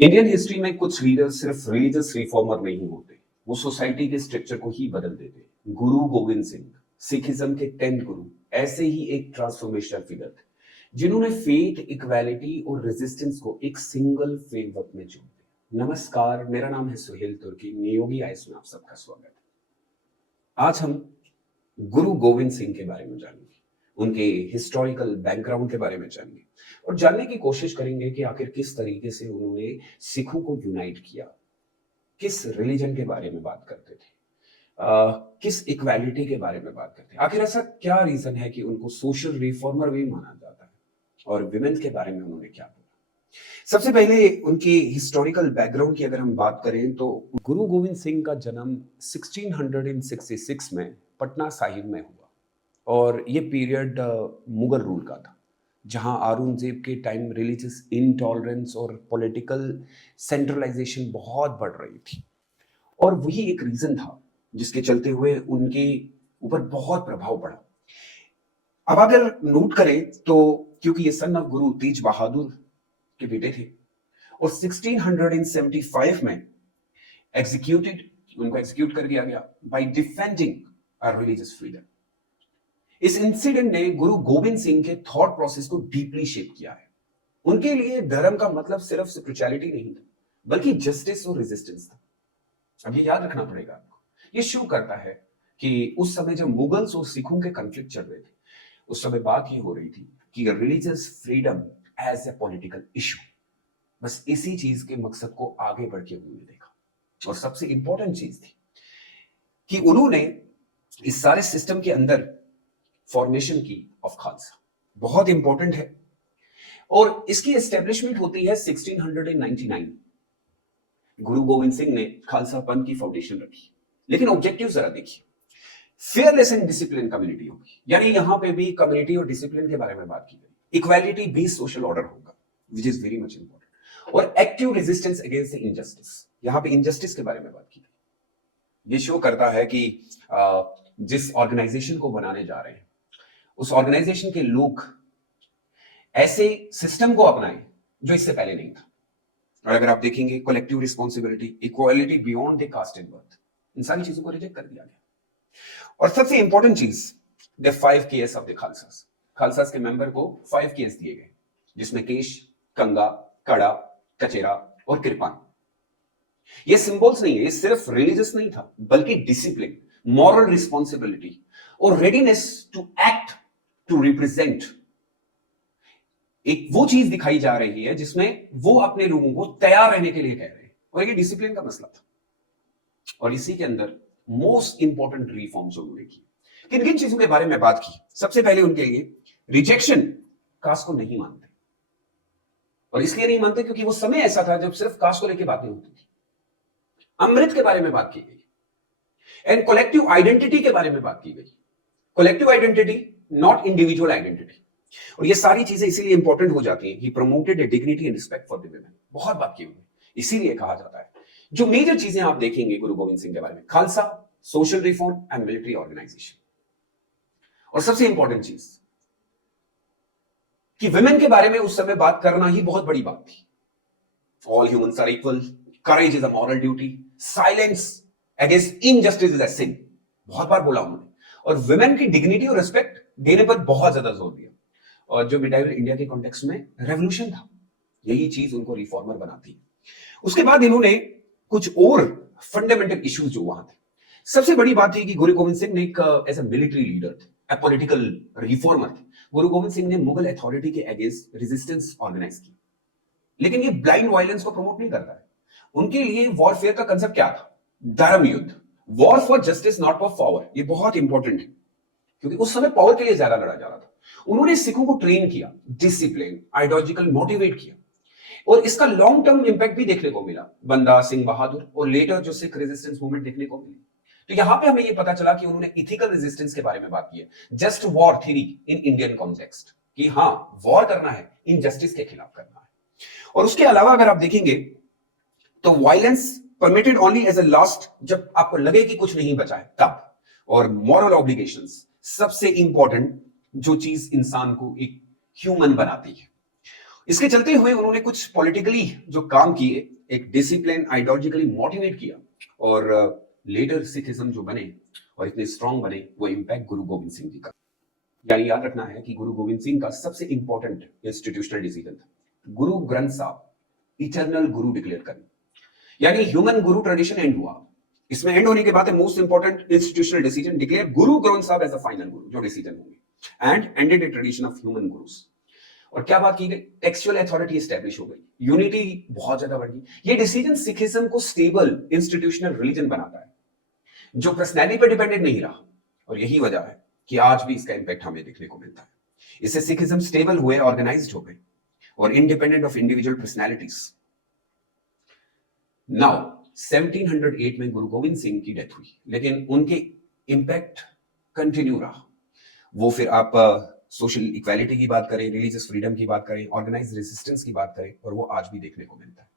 Indian history में कुछ leader सिर्फ रिलीजियस रिफॉर्मर नहीं होते, वो सोसाइटी के स्ट्रक्चर को ही बदल देते। गुरु गोविंद सिंह सिखिज्म के 10th गुरु ऐसे ही एक ट्रांसफॉर्मेशनल फिगर थे जिन्होंने फेथ, इक्वालिटी और रेजिस्टेंस को एक सिंगल फ्रेमवर्क में जोड़ दिया। नमस्कार, मेरा नाम है सुहेल तुर्की, नियोगी आइस में आप सबका स्वागत है। आज हम गुरु गोविंद सिंह के बारे में जानेंगे, उनके हिस्टोरिकल बैकग्राउंड के बारे में जानेंगे और जानने की कोशिश करेंगे कि आखिर किस तरीके से उन्होंने सिखों को यूनाइट किया, किस रिलीजन के बारे में बात करते थे, किस इक्वालिटी के बारे में बात करते हैं, आखिर ऐसा क्या रीजन है कि उनको सोशल रिफॉर्मर भी माना जाता है और विमेन के बारे में उन्होंने क्या बोला। सबसे पहले उनकी हिस्टोरिकल बैकग्राउंड की अगर हम बात करें तो गुरु गोविंद सिंह का जन्म 1666 में पटना साहिब में हुआ और ये पीरियड मुगल रूल का था, जहां औरंगजेब के टाइम रिलीजियस इनटॉलरेंस और पॉलिटिकल सेंट्रलाइजेशन बहुत बढ़ रही थी और वही एक रीजन था जिसके चलते हुए उनके ऊपर बहुत प्रभाव पड़ा। अब अगर नोट करें तो क्योंकि ये सन ऑफ गुरु तेज बहादुर के बेटे थे और 1675 में उनको एग्जीक्यूट कर दिया गया बाय डिफेंडिंग रिलीजियस फ्रीडम। इस इंसिडेंट ने गुरु गोविंद सिंह के थॉट प्रोसेस को डीपली शेप किया है। उनके लिए धर्म का मतलब सिर्फ स्पिरिचुअलिटी नहीं था, बल्कि जस्टिस और रेजिस्टेंस था। अब ये याद रखना पड़ेगा आपको। ये शो करता है कि उस समय जब मुगल्स और सिखों के कॉन्फ्लिक्ट चल रहे थे, उस समय बात ये हो रही थी कि religious freedom as a political issue. बस इसी चीज के मकसद को आगे बढ़ के उन्होंने देखा और सबसे इंपॉर्टेंट चीज थी कि उन्होंने इस सारे सिस्टम के अंदर फॉर्मेशन की ऑफ खालसा, बहुत इंपॉर्टेंट है। और इसकी एस्टेब्लिशमेंट होती है 1699। गुरु गोविंद सिंह ने खालसा पंथ की फाउंडेशन रखी, लेकिन ऑब्जेक्टिव जरा देखिए, फेयरनेस एंड डिसिप्लिन कम्युनिटी होगी, यानी यहां पे भी कम्युनिटी और डिसिप्लिन के बारे में बात की गई। इक्वालिटी बेस्ड सोशल ऑर्डर होगा, which is very much important, और एक्टिव रेजिस्टेंस अगेंस्ट इनजस्टिस, यहां पे इनजस्टिस के बारे में बात की गई। ये शो करता है कि जिस ऑर्गेनाइजेशन को बनाने जा रहे हैं उस ऑर्गेनाइजेशन के लोग ऐसे सिस्टम को अपनाएं जो इससे पहले नहीं था। और अगर आप देखेंगे collective responsibility, equality beyond the caste and birth, इन सारी चीजों को रिजेक्ट कर दिया गया। और सबसे इंपॉर्टेंट चीज, द 5 केएस ऑफ द खालसास। खालसास के मेंबर को 5 केएस दिए गए, जिसमें केश, कंगा, कड़ा, कचेरा और कृपान। ये सिंबल्स नहीं है, ये सिर्फ रिलीजियस नहीं था, बल्कि डिसिप्लिन, मॉरल रिस्पॉन्सिबिलिटी और readiness to act, to represent. एक वो चीज दिखाई जा रही है जिसमें वो अपने लोगों को तैयार रहने के लिए कह रहे हैं, और ये डिसिप्लिन का मसला था। और इसी के अंदर मोस्ट इंपॉर्टेंट रिफॉर्म्स उन्होंने की। किन किन चीजों के बारे में बात की? सबसे पहले उनके लिए रिजेक्शन, कास्ट को नहीं मानते, और इसलिए नहीं मानते क्योंकि वो समय ऐसा था जब सिर्फ कास्ट को लेकर बातें होती थी। अमृत के बारे में बात की गई एंड कलेक्टिव आइडेंटिटी के बारे में बात की गई। Collective identity, not individual identity. और ये सारी चीजें इसीलिए इंपॉर्टेंट हो जाती हैं। He promoted dignity and respect for the women, बहुत बात की हुई, इसीलिए कहा जाता है। जो मेजर चीजें आप देखेंगे गुरु गोविंद सिंह के बारे में, Khalsa, social reform and military organisation. और सबसे इंपॉर्टेंट चीज कि वुमेन के बारे में उस समय बात करना ही बहुत बड़ी बात थी। All humans are equal, courage is a moral duty, silence against injustice is a sin, बहुत बार बोला उन्होंने। और वुमेन की डिग्निटी और रिस्पेक्ट देने पर बहुत ज्यादा जोर दिया। और जो मिडाइवल इंडिया के कॉन्टेक्स्ट में रेवोल्यूशन था, यही चीज उनको रिफॉर्मर बनाती। उसके बाद इन्होंने कुछ और फंडामेंटल इश्यूज जो वहां थे, सबसे बड़ी बात थी कि गुरु गोविंद सिंह ने एक एज ए मिलिट्री लीडर थे, ए पॉलिटिकल रिफॉर्मर थे। गुरु गोविंद सिंह ने मुगल अथॉरिटी के अगेंस्ट रेजिस्टेंस ऑर्गेनाइज की, लेकिन ये ब्लाइंड वायलेंस को प्रमोट नहीं करता है। उनके लिए वॉरफेयर का कंसेप्ट क्या था? धर्म युद्ध, war for justice not for power. ये बहुत इंपॉर्टेंट है क्योंकि उस समय पावर के लिए ज्यादा लड़ा जा रहा था। उन्होंने सिखों को ट्रेन किया, डिसिप्लिन, आइडियोलॉजिकल मोटिवेट किया, और इसका लॉन्ग टर्म इंपैक्ट भी देखने को मिला। बंदा सिंह बहादुर और लेटर जो सिख रेजिस्टेंस मूवमेंट देखने को मिली। तो यहां पे हमें ये पता चला कि उन्होंने इथिकल रेजिस्टेंस के बारे में बात की है, just war theory in Indian context, कि हां वॉर करना है, इनजस्टिस के खिलाफ करना है। और उसके अलावा अगर आप देखेंगे तो violence permitted only as a last, जब आपको लगे कि कुछ नहीं बचा है तब। और मॉरल ऑब्लिगेशंस, सबसे इंपॉर्टेंट जो चीज इंसान को एक ह्यूमन बनाती है। इसके चलते हुए उन्होंने कुछ पॉलिटिकली जो काम किए, एक डिसिप्लिन आइडियोलॉजिकली मोटिवेट किया, और लेटर सिखिज्म जो बने और इतने स्ट्रांग बने, वो इंपैक्ट गुरु गोविंद सिंह जी का। यानी याद रखना है कि गुरु गोविंद सिंह का सबसे इंपॉर्टेंट इंस्टीट्यूशनल डिसीजन था गुरु ग्रंथ साहब इटर्नल गुरु डिक्लेयर करना। यानी ह्यूमन गुरु ट्रेडिशन एंड हुआ, इसमें एंड होने के बाद most important institutional decision declare Guru Granth साहब एज अ फाइनल गुरु, जो डिसीजन होंगे, and ended a tradition of human gurus. और क्या बात की गई, टेक्सचुअल अथॉरिटी एस्टैब्लिश हो गई, यूनिटी बहुत ज्यादा बढ़ गई। ये डिसीजन सिखिज्म को स्टेबल इंस्टीट्यूशनल रिलीजन बनाता है, जो पर्सनैलिटी पर डिपेंडेंट नहीं रहा, और यही वजह है कि आज भी इसका इंपैक्ट हमें देखने को मिलता है। इससे सिखिज्म स्टेबल हुए, ऑर्गेनाइज्ड हो गए और independent of individual personalities. Now 1708 में गुरु गोविंद सिंह की डेथ हुई, लेकिन उनके इंपैक्ट कंटिन्यू रहा। वो फिर आप सोशल इक्वालिटी की बात करें, रिलीजियस फ्रीडम की बात करें, ऑर्गेनाइज्ड रेजिस्टेंस की बात करें, और वो आज भी देखने को मिलता है।